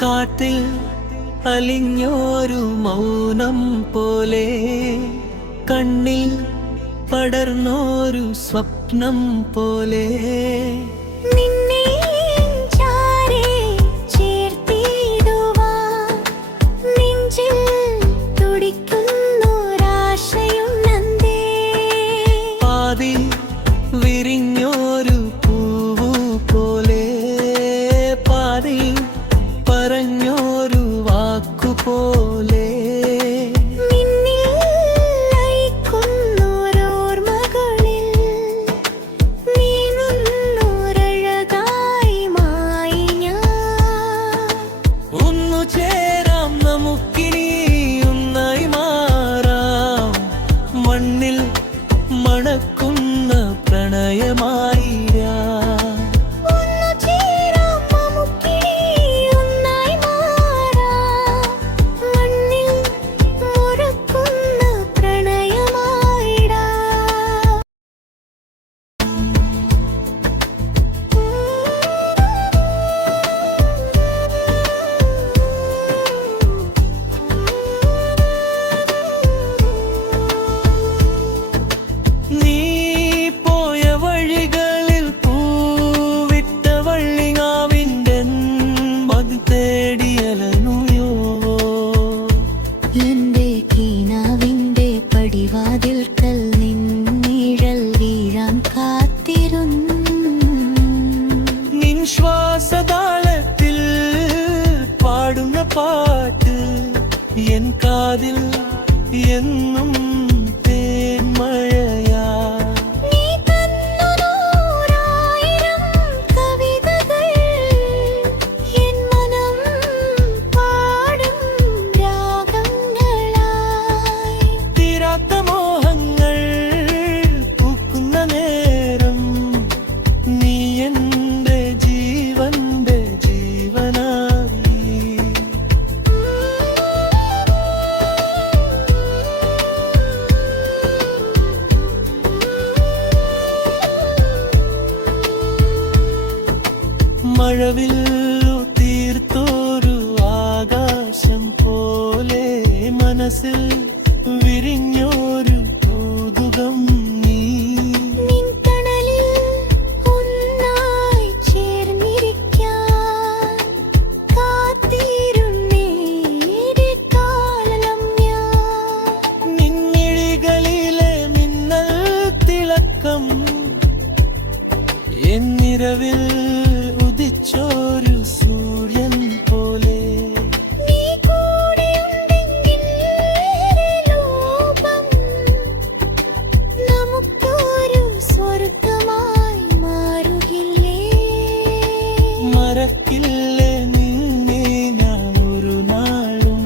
കാറ്റിൽ അലിഞ്ഞൊരു മൗനം പോലെ, കണ്ണിൽ പടർന്നൊരു സ്വപ്നം പോലെ. വിരിഞ്ഞൊരു പൂവു പോലെ, പാതി പറഞ്ഞൊരു വാക്കുപോലെ. ഒന്നു ചേരാം നമുക്കിനി ഒന്നായി മാറാം, മണ്ണിൽ മണക്കുന്ന പ്രണയമായി. പടിവാതിൽക്കൽ നിന്നിഴൽ വീഴാൻ കാത്തിരുന്നു. നിൻ ശ്വാസതാളത്തിൽ പാടുന്ന പാട്ട് എൻ കാതിൽ എന്നും തേന്മഴയാ. മഴവിൽ തീർത്തൊരു ആകാശം പോലെ, മനസ്സിൽ വിരിഞ്ഞൊരു കൗതുകം നീ. നിൻ തണലിൽ ഒന്നായി ചേർന്നിരിക്കാൻ കാത്തിരുന്നേരെ കാലം ഞാൻ. നിൻമിഴികളിലെ മിന്നൽ തിളക്കം എന്നിരവിൽ ഉദിച്ചൊരു സൂര്യൻ പോലെ. നീ കൂടെയുണ്ടെങ്കിൽ ലോകം നമുക്കൊരു സ്വർഗമായി മാറുകില്ലേ. മറക്കില്ലേ നിന്നെ ഞാൻ ഒരു നാളും,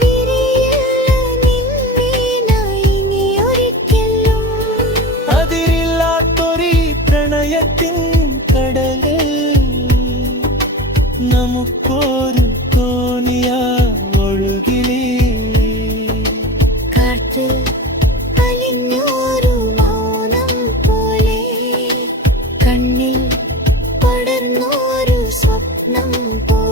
പിരിയില്ല നിന്നെ ഞാൻ ഇനി ഒരിക്കലും. അതിരില്ലാത്തൊരു പ്രണയത്തിൻ കടലിൽ നമുക്കൊരു തോണിയാ ഒഴുകിലേ. കാറ്റിൽ അലിഞ്ഞൊരു മൗനം പോലെ, കണ്ണിൽ പടർന്നൊരു സ്വപ്നം പോലെ.